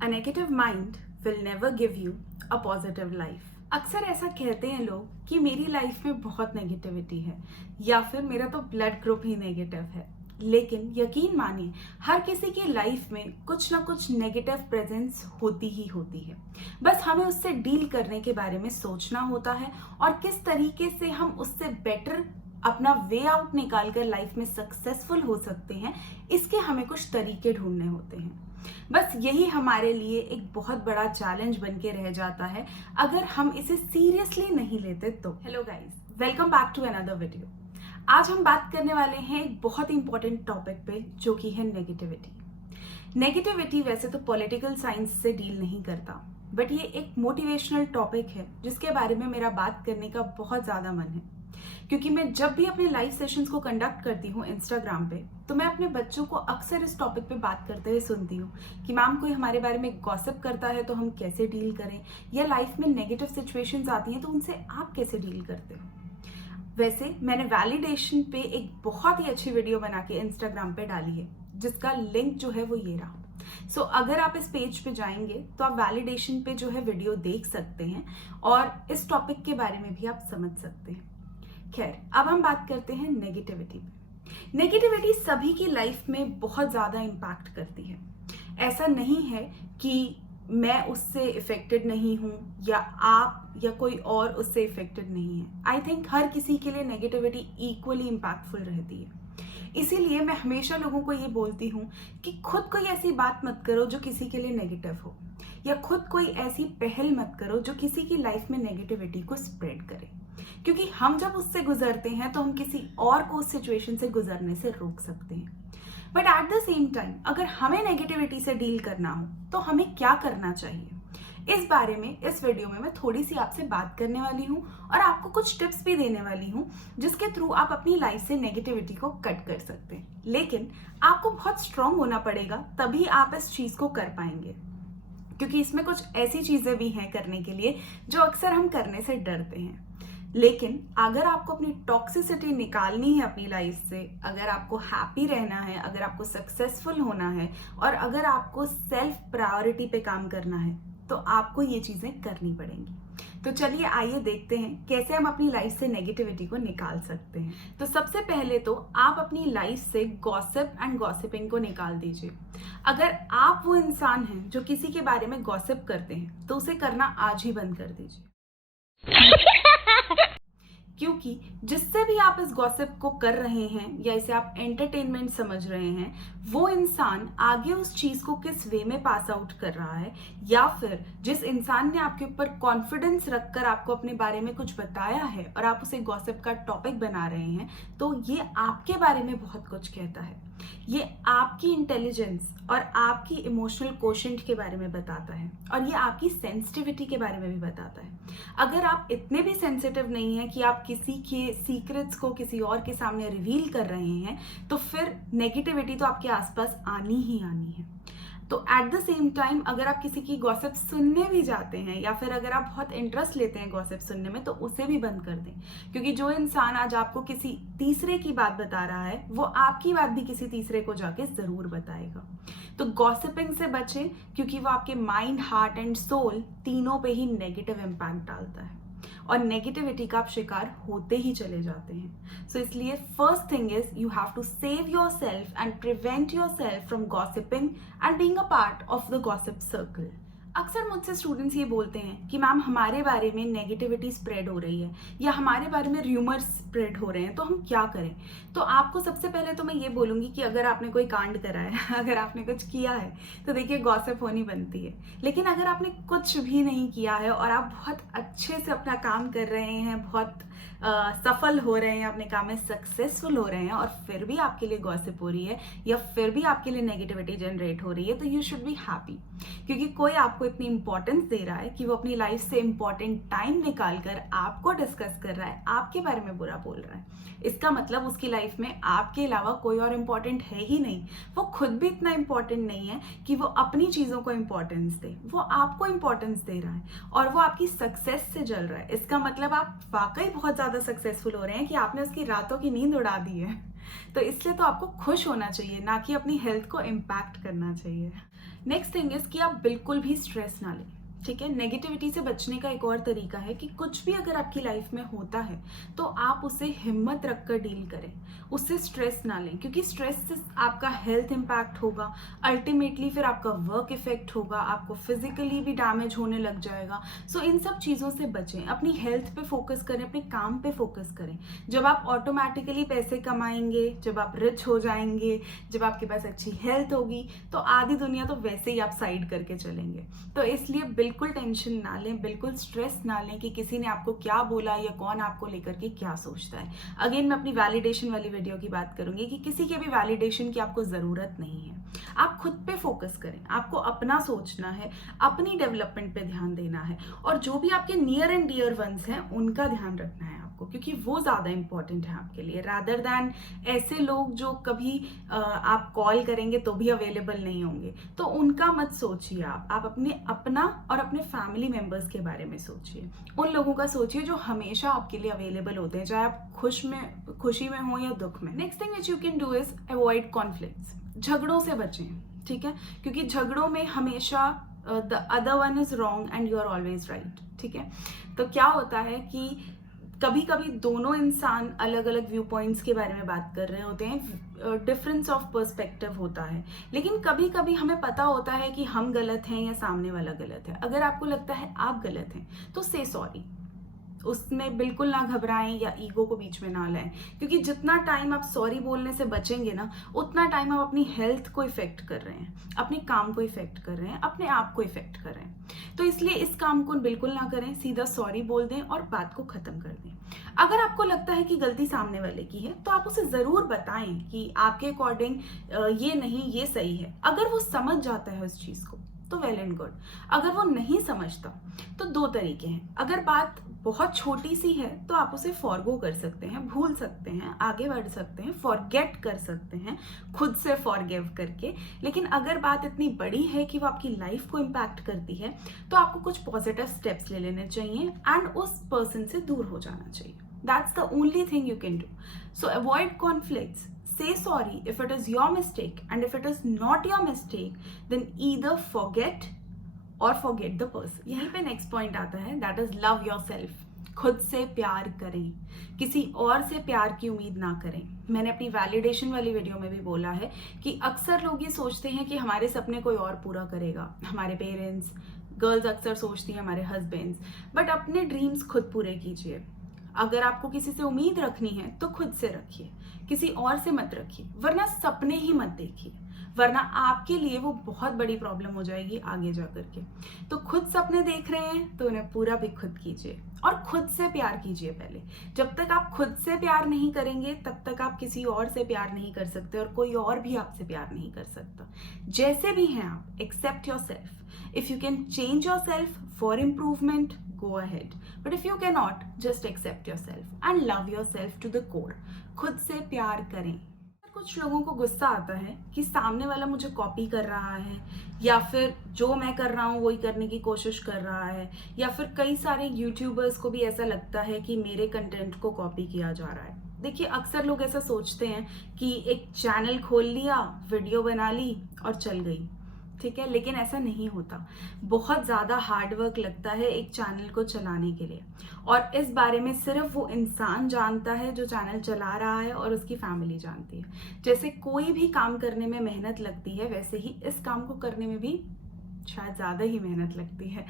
A negative mind will never give you a positive life. अक्सर ऐसा कहते हैं लोग कि मेरी लाइफ में बहुत नेगेटिविटी है या फिर मेरा तो ब्लड ग्रुप ही नेगेटिव है। लेकिन यकीन मानिए, हर किसी की लाइफ में कुछ ना कुछ नेगेटिव प्रेजेंस होती ही होती है। बस हमें उससे डील करने के बारे में सोचना होता है और किस तरीके से हम उससे बेटर अपना वे आउट निकाल कर लाइफ में सक्सेसफुल हो सकते हैं, इसके हमें कुछ तरीके ढूंढने होते हैं। बस यही हमारे लिए एक बहुत बड़ा चैलेंज बन के रह जाता है अगर हम इसे सीरियसली नहीं लेते तो। Hello guys, welcome back to another video. आज हम बात करने वाले हैं एक बहुत इंपॉर्टेंट टॉपिक पे, जो कि है नेगेटिविटी। नेगेटिविटी वैसे तो पॉलिटिकल साइंस से डील नहीं करता, बट ये एक मोटिवेशनल टॉपिक है जिसके बारे में मेरा बात करने का बहुत ज़्यादा मन है। क्योंकि मैं जब भी अपने लाइव सेशंस को कंडक्ट करती हूँ इंस्टाग्राम पे, तो मैं अपने बच्चों को अक्सर इस टॉपिक पे बात करते हुए सुनती हूँ कि मैम कोई हमारे बारे में गॉसिप करता है तो हम कैसे डील करें, या लाइफ में नेगेटिव सिचुएशंस आती हैं तो उनसे आप कैसे डील करते हो। वैसे मैंने वैलिडेशन पे एक बहुत ही अच्छी वीडियो बना के इंस्टाग्राम पे डाली है, जिसका लिंक जो है वो ये रहा। सो अगर आप इस पेज पे जाएंगे तो आप वैलिडेशन पे जो है वीडियो देख सकते हैं और इस टॉपिक के बारे में भी आप समझ सकते हैं। खैर, अब हम बात करते हैं नेगेटिविटी पे। नेगेटिविटी सभी की लाइफ में बहुत ज़्यादा इम्पैक्ट करती है। ऐसा नहीं है कि मैं उससे इफेक्टेड नहीं हूँ या आप या कोई और उससे इफेक्टेड नहीं है। आई थिंक हर किसी के लिए नेगेटिविटी इक्वली इम्पैक्टफुल रहती है। इसीलिए मैं हमेशा लोगों को ये बोलती हूँ कि खुद कोई ऐसी बात मत करो जो किसी के लिए नेगेटिव हो, या खुद कोई ऐसी पहल मत करो जो किसी की लाइफ में नेगेटिविटी को स्प्रेड करे। क्योंकि हम जब उससे गुजरते हैं तो हम किसी और को उस सिचुएशन से गुजरने से रोक सकते हैं। But at the same time अगर हमें नेगेटिविटी से डील करना हो तो हमें क्या करना चाहिए, इस बारे में इस वीडियो में मैं थोड़ी सी आपसे बात करने वाली हूँ और आपको कुछ टिप्स भी देने वाली हूँ जिसके थ्रू आप अपनी लाइफ से नेगेटिविटी को कट कर सकते हैं। लेकिन आपको बहुत स्ट्रांग होना पड़ेगा, तभी आप इस चीज को कर पाएंगे। क्योंकि इसमें कुछ ऐसी चीजें भी हैं करने के लिए जो अक्सर हम करने से डरते हैं। लेकिन अगर आपको अपनी टॉक्सिसिटी निकालनी है अपनी लाइफ से, अगर आपको हैप्पी रहना है, अगर आपको सक्सेसफुल होना है और अगर आपको सेल्फ प्रायोरिटी पे काम करना है, तो आपको ये चीजें करनी पड़ेंगी। तो चलिए आइए देखते हैं कैसे हम अपनी लाइफ से नेगेटिविटी को निकाल सकते हैं। तो सबसे पहले तो आप अपनी लाइफ से गॉसिप एंड गॉसिपिंग को निकाल दीजिए। अगर आप वो इंसान हैं जो किसी के बारे में गॉसिप करते हैं तो उसे करना आज ही बंद कर दीजिए। क्योंकि जिससे भी आप इस गॉसिप को कर रहे हैं या इसे आप एंटरटेनमेंट समझ रहे हैं, वो इंसान आगे उस चीज को किस वे में पास आउट कर रहा है, या फिर जिस इंसान ने आपके ऊपर कॉन्फिडेंस रखकर आपको अपने बारे में कुछ बताया है और आप उसे गॉसिप का टॉपिक बना रहे हैं, तो ये आपके बारे में बहुत कुछ कहता है। ये आपकी इंटेलिजेंस और आपकी इमोशनल कोशेंट के बारे में बताता है और ये आपकी सेंसिटिविटी के बारे में भी बताता है। अगर आप इतने भी सेंसिटिव नहीं है कि आप किसी के सीक्रेट्स को किसी और के सामने रिवील कर रहे हैं, तो फिर नेगेटिविटी तो आपके आसपास आनी ही आनी है। तो एट द सेम टाइम अगर आप किसी की गॉसिप सुनने भी जाते हैं या फिर अगर आप बहुत इंटरेस्ट लेते हैं गॉसिप सुनने में, तो उसे भी बंद कर दें। क्योंकि जो इंसान आज आपको किसी तीसरे की बात बता रहा है, वो आपकी बात भी किसी तीसरे को जाके जरूर बताएगा। तो गॉसिपिंग से बचें, क्योंकि वो आपके माइंड, हार्ट एंड सोल तीनों पे ही नेगेटिव इम्पैक्ट डालता है और नेगेटिविटी का आप शिकार होते ही चले जाते हैं। सो इसलिए first thing is you have to save yourself and prevent yourself from gossiping and being a part of the gossip circle. अक्सर मुझसे स्टूडेंट्स ये बोलते हैं कि मैम हमारे बारे में नेगेटिविटी स्प्रेड हो रही है या हमारे बारे में र्यूमर्स स्प्रेड हो रहे हैं, तो हम क्या करें। तो आपको सबसे पहले तो मैं ये बोलूंगी कि अगर आपने कोई कांड करा है, अगर आपने कुछ किया है, तो देखिए गॉसिप होनी बनती है। लेकिन अगर आपने कुछ भी नहीं किया है और आप बहुत अच्छे से अपना काम कर रहे हैं, बहुत सफल हो रहे हैं, अपने काम में सक्सेसफुल हो रहे हैं, और फिर भी आपके लिए गॉसिप हो रही है या फिर भी आपके लिए नेगेटिविटी जनरेट हो रही है, तो यू शुड बी हैप्पी। क्योंकि कोई आपको इतनी इंपॉर्टेंस दे रहा है कि वो अपनी लाइफ से इंपॉर्टेंट टाइम निकाल कर आपको डिस्कस कर रहा है, आपके बारे में बुरा बोल रहा है। इसका मतलब उसकी लाइफ में आपके अलावा कोई और इम्पोर्टेंट है ही नहीं। वो खुद भी इतना इम्पोर्टेंट नहीं है कि वो अपनी चीजों को इम्पोर्टेंस दे, वो आपको इम्पोर्टेंस दे रहा है और वो आपकी सक्सेस से जल रहा है। इसका मतलब आप वाकई बहुत ज्यादा सक्सेसफुल हो रहे हैं कि आपने उसकी रातों की नींद उड़ा दी है। तो इसलिए तो आपको खुश होना चाहिए, ना कि अपनी हेल्थ को इम्पैक्ट करना चाहिए। नेक्स्ट थिंग इज कि आप बिल्कुल भी स्ट्रेस ना लें, ठीक है। नेगेटिविटी से बचने का एक और तरीका है कि कुछ भी अगर आपकी लाइफ में होता है तो आप उसे हिम्मत रखकर डील करें, उससे स्ट्रेस ना लें, क्योंकि स्ट्रेस से आपका हेल्थ इम्पैक्ट होगा, अल्टीमेटली फिर आपका वर्क इफेक्ट होगा, आपको फिजिकली भी डैमेज होने लग जाएगा। सो इन सब चीज़ों से बचें, अपनी हेल्थ पे फोकस करें, अपने काम पे फोकस करें। जब आप ऑटोमेटिकली पैसे कमाएंगे, जब आप रिच हो जाएंगे, जब आपके पास अच्छी हेल्थ होगी, तो आधी दुनिया तो वैसे ही आप साइड करके चलेंगे। तो इसलिए बिल्कुल टेंशन ना लें, बिल्कुल स्ट्रेस ना लें कि किसी ने आपको क्या बोला या कौन आपको लेकर के क्या सोचता है। अगेन मैं अपनी वैलिडेशन वाली वीडियो की बात करूंगी कि किसी के भी वैलिडेशन की आपको जरूरत नहीं है। आप खुद पे फोकस करें, आपको अपना सोचना है, अपनी डेवलपमेंट पे ध्यान देना है, और जो भी आपके नियर एंड डियर वंस हैं उनका ध्यान रखना है आपको, क्योंकि वो ज्यादा इंपॉर्टेंट है आपके लिए, रादर दैन ऐसे लोग जो कभी आप कॉल करेंगे तो भी अवेलेबल नहीं होंगे। तो उनका मत सोचिए, आप अपना और अपने फैमिली मेंबर्स के बारे में सोचिए। उन लोगों का सोचिए जो हमेशा आपके लिए अवेलेबल होते हैं, चाहे आप खुशी में हो या दुख में। Next thing which you can do is avoid conflicts. झगड़ों से बचें, ठीक है, क्योंकि झगड़ों में हमेशा the other one is wrong and you are always right, ठीक है। तो क्या होता है कि कभी कभी दोनों इंसान अलग अलग व्यू पॉइंट्स के बारे में बात कर रहे होते हैं, डिफरेंस ऑफ पर्सपेक्टिव होता है, लेकिन कभी कभी हमें पता होता है कि हम गलत हैं या सामने वाला गलत है। अगर आपको लगता है आप गलत हैं तो से सॉरी, उसमें बिल्कुल ना घबराएं या ईगो को बीच में ना लाएं, क्योंकि जितना टाइम आप सॉरी बोलने से बचेंगे ना, उतना टाइम आप अपनी हेल्थ को इफेक्ट कर रहे हैं, अपने काम को इफेक्ट कर रहे हैं, अपने आप को इफेक्ट कर रहे हैं। तो इसलिए इस काम को बिल्कुल ना करें, सीधा सॉरी बोल दें और बात को खत्म कर दें। अगर आपको लगता है कि गलती सामने वाले की है तो आप उसे जरूर बताएं कि आपके अकॉर्डिंग ये नहीं, ये सही है। अगर वो समझ जाता है उस चीज को तो वेल एंड गुड, अगर वो नहीं समझता तो दो तरीके हैं। अगर बात बहुत छोटी सी है तो आप उसे फॉरगो कर सकते हैं, भूल सकते हैं, आगे बढ़ सकते हैं, फॉरगेट कर सकते हैं खुद से फॉरगिव करके। लेकिन अगर बात इतनी बड़ी है कि वो आपकी लाइफ को इम्पैक्ट करती है तो आपको कुछ पॉजिटिव स्टेप्स ले लेने चाहिए एंड उस पर्सन से दूर हो जाना चाहिए। That's the only thing you can do. So avoid conflicts. Say sorry if it is your mistake, and if it is not your mistake, then either forget or forget the person. यहीं पे next point आता है, that is love yourself. खुद से प्यार करें, किसी और से प्यार की उम्मीद ना करें. मैंने अपनी वैलिडेशन वाली वीडियो में भी बोला है कि अक्सर लोग ये सोचते हैं कि हमारे सपने कोई और पूरा करेगा, हमारे पेरेंट्स, गर्ल्स अक्सर सोचती हैं हमारे हस्बैंड्स. बट अपने ड्रीम्स खुद पूरे कीजिए. अगर आपको किसी से उम्मीद रखनी है तो खुद से रखिए, किसी और से मत रखिए, वरना सपने ही मत देखिए, वरना आपके लिए वो बहुत बड़ी प्रॉब्लम हो जाएगी आगे जाकर के. तो खुद सपने देख रहे हैं तो उन्हें पूरा भी खुद कीजिए और खुद से प्यार कीजिए पहले. जब तक आप खुद से प्यार नहीं करेंगे तब तक आप किसी और से प्यार नहीं कर सकते और कोई और भी आपसे प्यार नहीं कर सकता. जैसे भी हैं आप, accept yourself. If you can change yourself for improvement, go ahead. But if you cannot, just accept yourself and love yourself to the core. खुद से प्यार करें. कुछ लोगों को गुस्सा आता है कि सामने वाला मुझे कॉपी कर रहा है, या फिर जो मैं कर रहा हूँ वही करने की कोशिश कर रहा है, या फिर कई सारे यूट्यूबर्स को भी ऐसा लगता है कि मेरे कंटेंट को कॉपी किया जा रहा है. देखिए, अक्सर लोग ऐसा सोचते हैं कि एक चैनल खोल लिया, वीडियो बना ली और चल गई, ठीक है, लेकिन ऐसा नहीं होता. बहुत ज़्यादा हार्डवर्क लगता है एक चैनल को चलाने के लिए, और इस बारे में सिर्फ वो इंसान जानता है जो चैनल चला रहा है और उसकी फैमिली जानती है. जैसे कोई भी काम करने में मेहनत लगती है, वैसे ही इस काम को करने में भी शायद ज़्यादा ही मेहनत लगती है.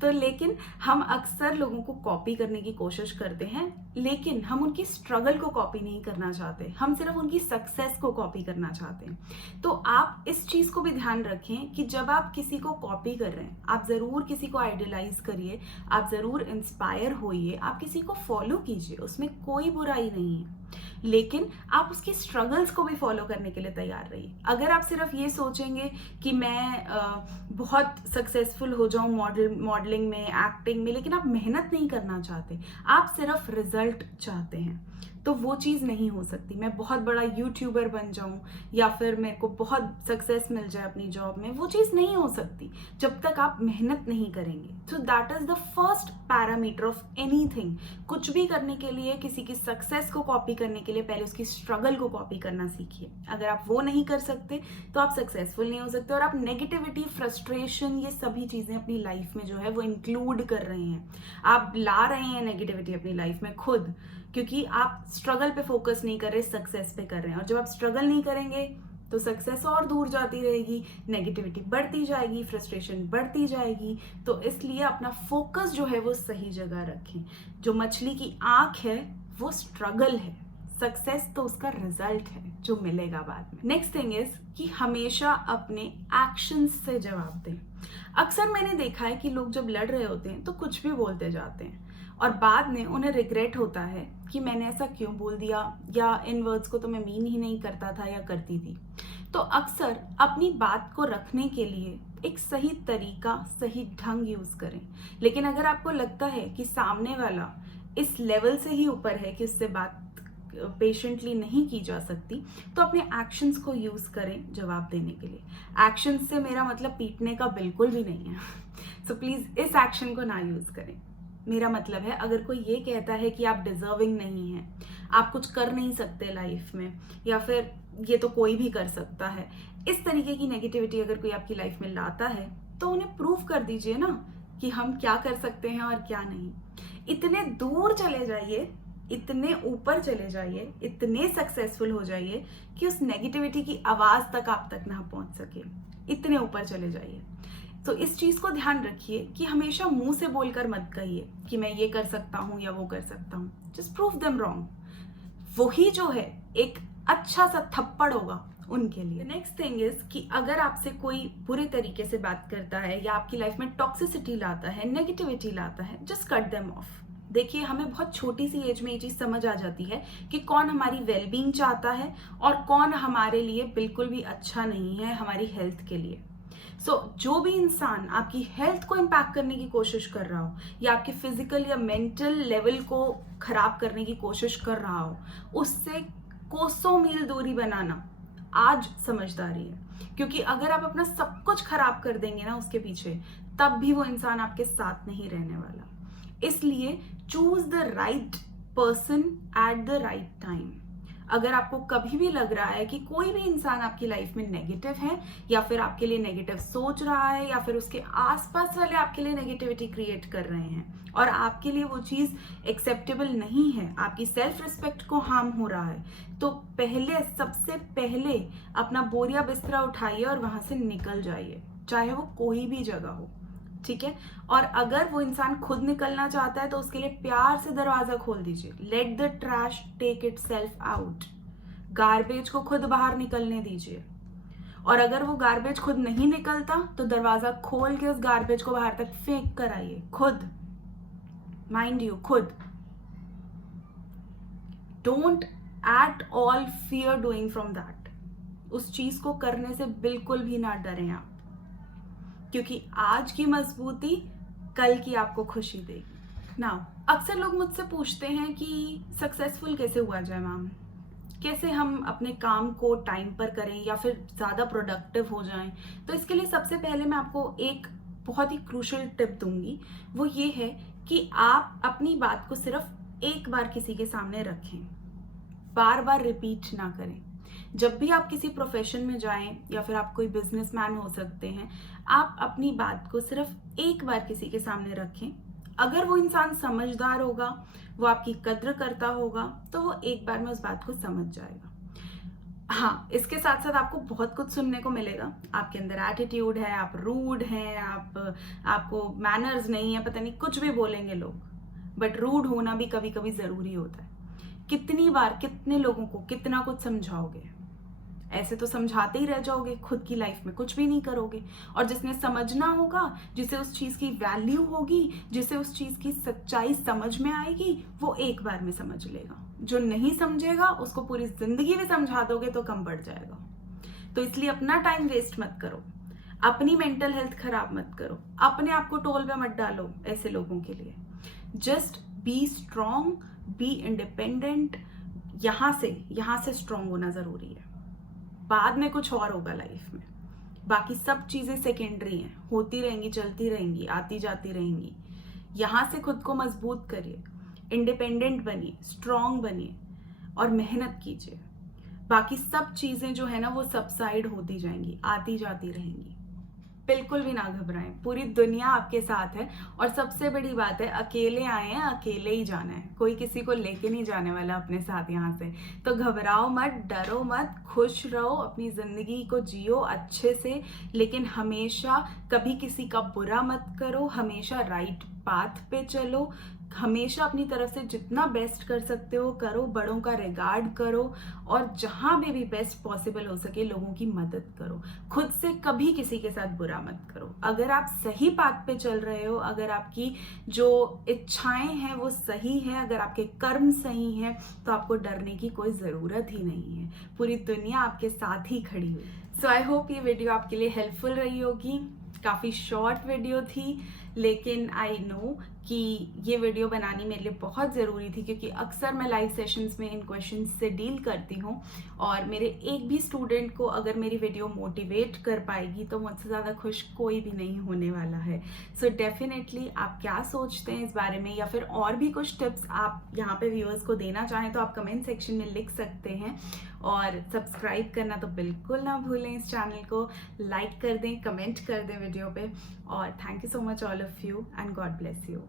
तो लेकिन हम अक्सर लोगों को कॉपी करने की कोशिश करते हैं, लेकिन हम उनकी स्ट्रगल को कॉपी नहीं करना चाहते, हम सिर्फ उनकी सक्सेस को कॉपी करना चाहते हैं. तो आप इस चीज़ को भी ध्यान रखें कि जब आप किसी को कॉपी कर रहे हैं, आप ज़रूर किसी को आइडियलाइज करिए, आप ज़रूर इंस्पायर होइए, आप किसी को फॉलो कीजिए, उसमें कोई बुराई नहीं है, लेकिन आप उसकी स्ट्रगल्स को भी फॉलो करने के लिए तैयार रहिए. अगर आप सिर्फ ये सोचेंगे कि मैं बहुत सक्सेसफुल हो जाऊं मॉडलिंग में, एक्टिंग में, लेकिन आप मेहनत नहीं करना चाहते, आप सिर्फ रिजल्ट चाहते हैं, तो वो चीज़ नहीं हो सकती। मैं बहुत बड़ा यूट्यूबर बन जाऊं या फिर मेरे को बहुत सक्सेस मिल जाए अपनी जॉब में, वो चीज़ नहीं हो सकती जब तक आप मेहनत नहीं करेंगे। So that is the first parameter of anything. कुछ भी करने के लिए, किसी की सक्सेस को कॉपी करने के लिए पहले उसकी स्ट्रगल को कॉपी करना सीखिए। अगर आप वो नहीं कर सकते तो आप सक्सेसफुल नहीं हो सकते, और आप नेगेटिविटी, फ्रस्ट्रेशन, ये सभी चीज़ें अपनी लाइफ में जो है वो इंक्लूड कर रहे हैं। आप ला रहे हैं नेगेटिविटी अपनी लाइफ में खुद, क्योंकि आप स्ट्रगल पे फोकस नहीं कर रहे, सक्सेस पे कर रहे हैं। और जब आप स्ट्रगल नहीं करेंगे तो सक्सेस और दूर जाती रहेगी, नेगेटिविटी बढ़ती जाएगी, फ्रस्ट्रेशन बढ़ती जाएगी। तो इसलिए अपना फोकस जो है वो सही जगह रखें। जो मछली की आंख है वो स्ट्रगल है, सक्सेस तो उसका रिजल्ट है जो मिलेगा बाद में। नेक्स्ट थिंग इज कि हमेशा अपने एक्शंस से जवाब दें। अक्सर मैंने देखा है कि लोग जब लड़ रहे होते हैं तो कुछ भी बोलते जाते हैं और बाद में उन्हें रिग्रेट होता है कि मैंने ऐसा क्यों बोल दिया, या इन वर्ड्स को तो मैं मीन ही नहीं करता था या करती थी। तो अक्सर अपनी बात को रखने के लिए एक सही तरीका, सही ढंग यूज करें। लेकिन अगर आपको लगता है कि सामने वाला इस लेवल से ही ऊपर है कि उससे बात पेशेंटली नहीं की जा सकती, तो अपने एक्शंस को यूज करें जवाब देने के लिए। एक्शंस से मेरा मतलब पीटने का बिल्कुल भी नहीं है। सो प्लीज इस एक्शन को ना यूज करें। मेरा मतलब है, अगर कोई ये कहता है कि आप डिजर्विंग नहीं हैं, आप कुछ कर नहीं सकते लाइफ में, या फिर ये तो कोई भी कर सकता है, इस तरीके की नेगेटिविटी अगर कोई आपकी लाइफ में लाता है तो उन्हें प्रूव कर दीजिए ना कि हम क्या कर सकते हैं और क्या नहीं। इतने दूर चले जाइए, इतने ऊपर चले जाइए, इतने सक्सेसफुल हो जाइए कि उस नेगेटिविटी की आवाज तक आप तक ना पहुंच सके। इतने ऊपर चले जाइए। तो इस चीज को ध्यान रखिए कि हमेशा मुंह से बोलकर मत कहिए कि मैं ये कर सकता हूं या वो कर सकता हूं। Just prove them wrong. वही जो है एक अच्छा सा थप्पड़ होगा उनके लिए। नेक्स्ट थिंग इज कि अगर आपसे कोई बुरे तरीके से बात करता है या आपकी लाइफ में टॉक्सिसिटी लाता है, नेगेटिविटी लाता है, जस्ट कट देम ऑफ। देखिए, हमें बहुत छोटी सी एज में ये चीज समझ आ जाती है कि कौन हमारी वेलबींग चाहता है और कौन हमारे लिए बिल्कुल भी अच्छा नहीं है हमारी हेल्थ के लिए। जो भी इंसान आपकी हेल्थ को इम्पैक्ट करने की कोशिश कर रहा हो या आपके फिजिकल या मेंटल लेवल को खराब करने की कोशिश कर रहा हो, उससे कोसों मील दूरी बनाना आज समझदारी है। क्योंकि अगर आप अपना सब कुछ खराब कर देंगे ना उसके पीछे, तब भी वो इंसान आपके साथ नहीं रहने वाला। इसलिए choose the right person at the right time. अगर आपको कभी भी लग रहा है कि कोई भी इंसान आपकी लाइफ में नेगेटिव है, या फिर आपके लिए नेगेटिव सोच रहा है, या फिर उसके आसपास वाले आपके लिए नेगेटिविटी क्रिएट कर रहे हैं और आपके लिए वो चीज एक्सेप्टेबल नहीं है, आपकी सेल्फ रिस्पेक्ट को हार्म हो रहा है, तो सबसे पहले अपना बोरिया बिस्तरा उठाइए और वहां से निकल जाइए, चाहे वो कोई भी जगह हो। ठीक है। और अगर वो इंसान खुद निकलना चाहता है तो उसके लिए प्यार से दरवाजा खोल दीजिए। Let the trash take itself out. Garbage को खुद बाहर निकलने दीजिए। और अगर वो गार्बेज खुद नहीं निकलता तो दरवाजा खोल के उस गार्बेज को बाहर तक फेंक कर आइए खुद। माइंड यू, खुद। Don't at all fear doing from that. उस चीज को करने से बिल्कुल भी ना डरें आप, क्योंकि आज की मजबूती कल की आपको खुशी देगी। नाउ, अक्सर लोग मुझसे पूछते हैं कि सक्सेसफुल कैसे हुआ जाए मैम, कैसे हम अपने काम को टाइम पर करें या फिर ज्यादा प्रोडक्टिव हो जाएं। तो इसके लिए सबसे पहले मैं आपको एक बहुत ही क्रूशियल टिप दूंगी। वो ये है कि आप अपनी बात को सिर्फ एक बार किसी के सामने रखें, बार बार रिपीट ना करें। जब भी आप किसी प्रोफेशन में जाएं या फिर आप कोई बिजनेसमैन हो सकते हैं, आप अपनी बात को सिर्फ एक बार किसी के सामने रखें। अगर वो इंसान समझदार होगा, वो आपकी कद्र करता होगा, तो वो एक बार में उस बात को समझ जाएगा। हाँ, इसके साथ साथ आपको बहुत कुछ सुनने को मिलेगा। आपके अंदर एटीट्यूड है, आप रूड हैं, आपको मैनर्स नहीं है, पता नहीं कुछ भी बोलेंगे लोग। बट रूड होना भी कभी कभी जरूरी होता है। कितनी बार कितने लोगों को कितना कुछ समझाओगे? ऐसे तो समझाते ही रह जाओगे, खुद की लाइफ में कुछ भी नहीं करोगे। और जिसने समझना होगा, जिसे उस चीज की वैल्यू होगी, जिसे उस चीज की सच्चाई समझ में आएगी, वो एक बार में समझ लेगा। जो नहीं समझेगा उसको पूरी जिंदगी भी समझा दोगे तो कम पड़ जाएगा। तो इसलिए अपना टाइम वेस्ट मत करो, अपनी मेंटल हेल्थ खराब मत करो, अपने आप को टोल पे मत डालो ऐसे लोगों के लिए। Just be strong, be independent, यहाँ से स्ट्रांग होना ज़रूरी है। बाद में कुछ और होगा लाइफ में, बाकी सब चीज़ें सेकेंडरी हैं, होती रहेंगी, चलती रहेंगी, आती जाती रहेंगी। यहाँ से खुद को मजबूत करिए, इंडिपेंडेंट बनिए, स्ट्रांग बनिए और मेहनत कीजिए। बाकी सब चीज़ें जो है ना वो सबसाइड होती जाएंगी, आती जाती रहेंगी। बिल्कुल भी ना घबराएं, पूरी दुनिया आपके साथ है। और सबसे बड़ी बात है, अकेले आए हैं, अकेले ही जाना है, कोई किसी को लेके नहीं जाने वाला अपने साथ यहाँ से। तो घबराओ मत, डरो मत, खुश रहो, अपनी ज़िंदगी को जियो अच्छे से, लेकिन हमेशा कभी किसी का बुरा मत करो, हमेशा राइट पाथ पे चलो, हमेशा अपनी तरफ से जितना बेस्ट कर सकते हो करो, बड़ों का रिगार्ड करो और जहाँ भी बेस्ट पॉसिबल हो सके लोगों की मदद करो। खुद से कभी किसी के साथ बुरा मत करो। अगर आप सही पाथ पे चल रहे हो, अगर आपकी जो इच्छाएं हैं वो सही है, अगर आपके कर्म सही हैं, तो आपको डरने की कोई ज़रूरत ही नहीं है। पूरी दुनिया आपके साथ ही खड़ी हुई। सो आई होप ये वीडियो आपके लिए हेल्पफुल रही होगी। काफ़ी शॉर्ट वीडियो थी, लेकिन आई नो कि ये वीडियो बनानी मेरे लिए बहुत ज़रूरी थी, क्योंकि अक्सर मैं लाइव सेशंस में इन क्वेश्चंस से डील करती हूँ और मेरे एक भी स्टूडेंट को अगर मेरी वीडियो मोटिवेट कर पाएगी तो मुझसे ज़्यादा खुश कोई भी नहीं होने वाला है। सो डेफिनेटली आप क्या सोचते हैं इस बारे में, या फिर और भी कुछ टिप्स आप यहाँ पे व्यूअर्स को देना चाहें तो आप कमेंट सेक्शन में लिख सकते हैं। और सब्सक्राइब करना तो बिल्कुल ना भूलें, इस चैनल को लाइक कर दें, कमेंट कर दें वीडियो पे। और thank you so much all of you and God bless you.